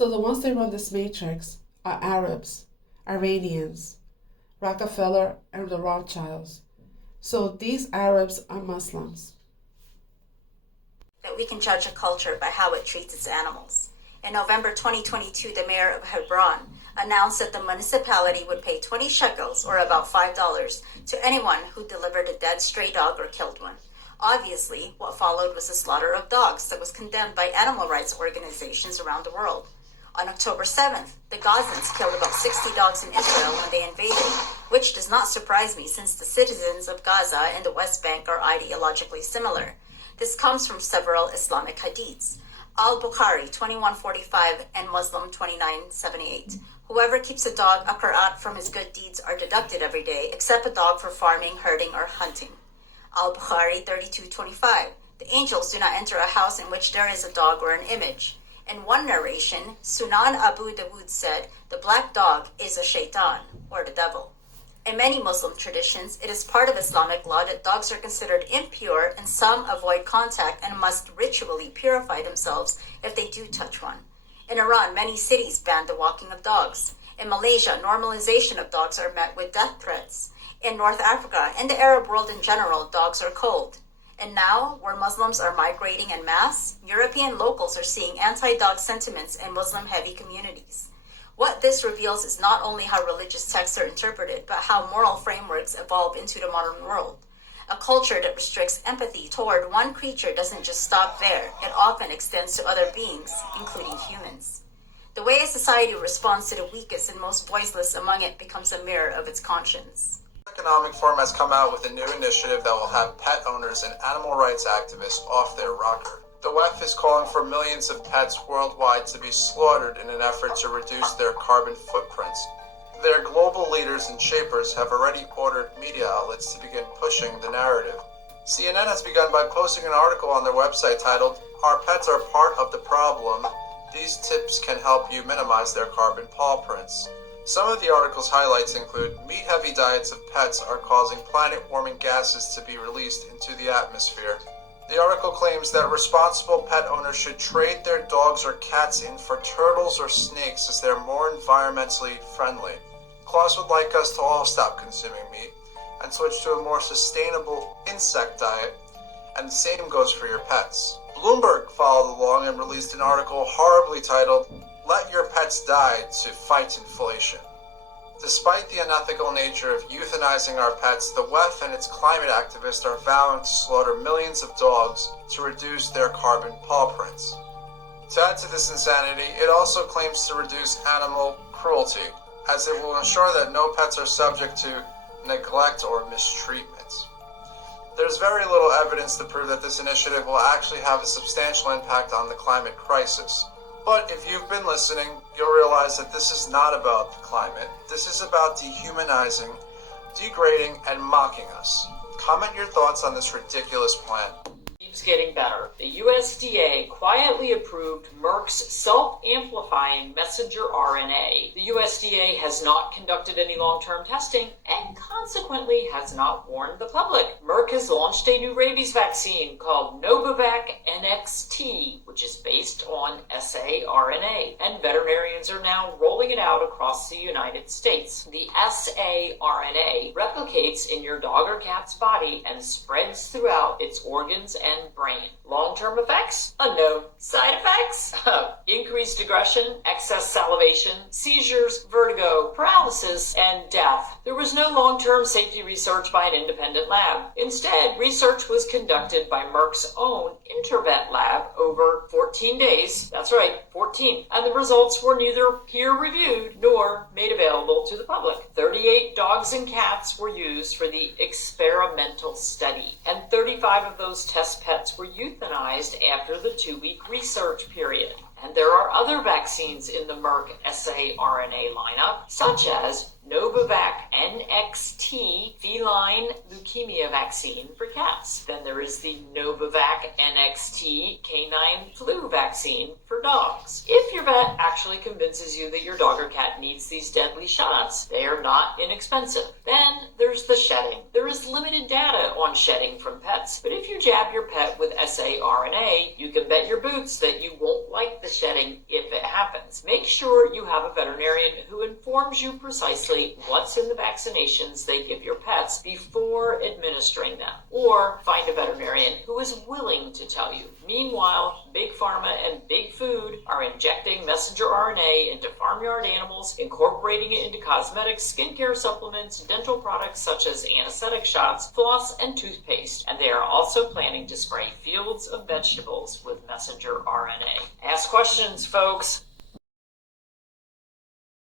So the ones that run this matrix are Arabs, Iranians, Rockefeller, and the Rothschilds. So these Arabs are Muslims. That we can judge a culture by how it treats its animals. In November 2022, the mayor of Hebron announced that the municipality would pay 20 shekels, or about $5, to anyone who delivered a dead stray dog or killed one. Obviously, what followed was the slaughter of dogs that was condemned by animal rights organizations around the world. On October 7th, the Gazans killed about 60 dogs in Israel when they invaded, which does not surprise me since the citizens of Gaza and the West Bank are ideologically similar. This comes from several Islamic hadiths. Al-Bukhari 2145 and Muslim 2978. Whoever keeps a dog, a qira'at from his good deeds are deducted every day, except a dog for farming, herding, or hunting. Al-Bukhari 3225. The angels do not enter a house in which there is a dog or an image. In one narration, Sunan Abu Dawud said, the black dog is a shaitan, or the devil. In many Muslim traditions, it is part of Islamic law that dogs are considered impure and some avoid contact and must ritually purify themselves if they do touch one. In Iran, many cities ban the walking of dogs. In Malaysia, normalization of dogs are met with death threats. In North Africa and the Arab world in general, dogs are cold. And now, where Muslims are migrating en masse, European locals are seeing anti-dog sentiments in Muslim-heavy communities. What this reveals is not only how religious texts are interpreted, but how moral frameworks evolve into the modern world. A culture that restricts empathy toward one creature doesn't just stop there. It often extends to other beings, including humans. The way a society responds to the weakest and most voiceless among it becomes a mirror of its conscience. The Economic Forum has come out with a new initiative that will have pet owners and animal rights activists off their rocker. The WEF is calling for millions of pets worldwide to be slaughtered in an effort to reduce their carbon footprints. Their global leaders and shapers have already ordered media outlets to begin pushing the narrative. CNN has begun by posting an article on their website titled, "Our Pets Are Part of the Problem. These tips can help you minimize their carbon paw prints." Some of the article's highlights include meat-heavy diets of pets are causing planet-warming gases to be released into the atmosphere. The article claims that responsible pet owners should trade their dogs or cats in for turtles or snakes as they're more environmentally friendly. Claus would like us to all stop consuming meat and switch to a more sustainable insect diet, and the same goes for your pets. Bloomberg followed along and released an article horribly titled, "Let Your Pets Die to Fight Inflation." Despite the unethical nature of euthanizing our pets, the WEF and its climate activists are vowing to slaughter millions of dogs to reduce their carbon paw prints. To add to this insanity, it also claims to reduce animal cruelty, as it will ensure that no pets are subject to neglect or mistreatment. There's very little evidence to prove that this initiative will actually have a substantial impact on the climate crisis. But if you've been listening, you'll realize that this is not about the climate. This is about dehumanizing, degrading, and mocking us. Comment your thoughts on this ridiculous plan. Keeps getting better. The USDA quietly approved Merck's self-amplifying messenger RNA. The USDA has not conducted any long-term testing and consequently has not warned the public. Merck has launched a new rabies vaccine called Novavax NXT, which is based on saRNA, and veterinarians are now rolling it out across the United States. The saRNA replicates in your dog or cat's body and spreads throughout its organs and brain. Long-term effects? Unknown. Side effects? Increased aggression, excess salivation, seizures, vertigo, paralysis, and death. There was no long-term safety research by an independent lab. Instead, research was conducted by Merck's own Intervet lab over 14 days. That's right, 14. And the results were neither peer-reviewed nor made available to the public. 38 dogs and cats were used for the experimental study, and 35 of those test pets were euthanized after the 2-week research period. And there are other vaccines in the Merck saRNA lineup, such as Novavax NXT feline leukemia vaccine for cats. Then there is the Novavax NXT canine flu vaccine for dogs. If your vet actually convinces you that your dog or cat needs these deadly shots, they are not inexpensive. Then there's the shedding. There is limited data on shedding from pets, but if you jab your pet with saRNA, you can bet your boots that you won't like the shedding if it happens. Make sure you have a veterinarian who informs you precisely what's in the vaccinations they give your pets before administering them, or find a veterinarian who is willing to tell you. Meanwhile, Big Pharma and Big Food are injecting messenger RNA into farmyard animals, incorporating it into cosmetics, skincare supplements, dental products such as anesthetic shots, floss, and toothpaste. And they are also planning to spray fields of vegetables with messenger RNA. Ask questions, folks.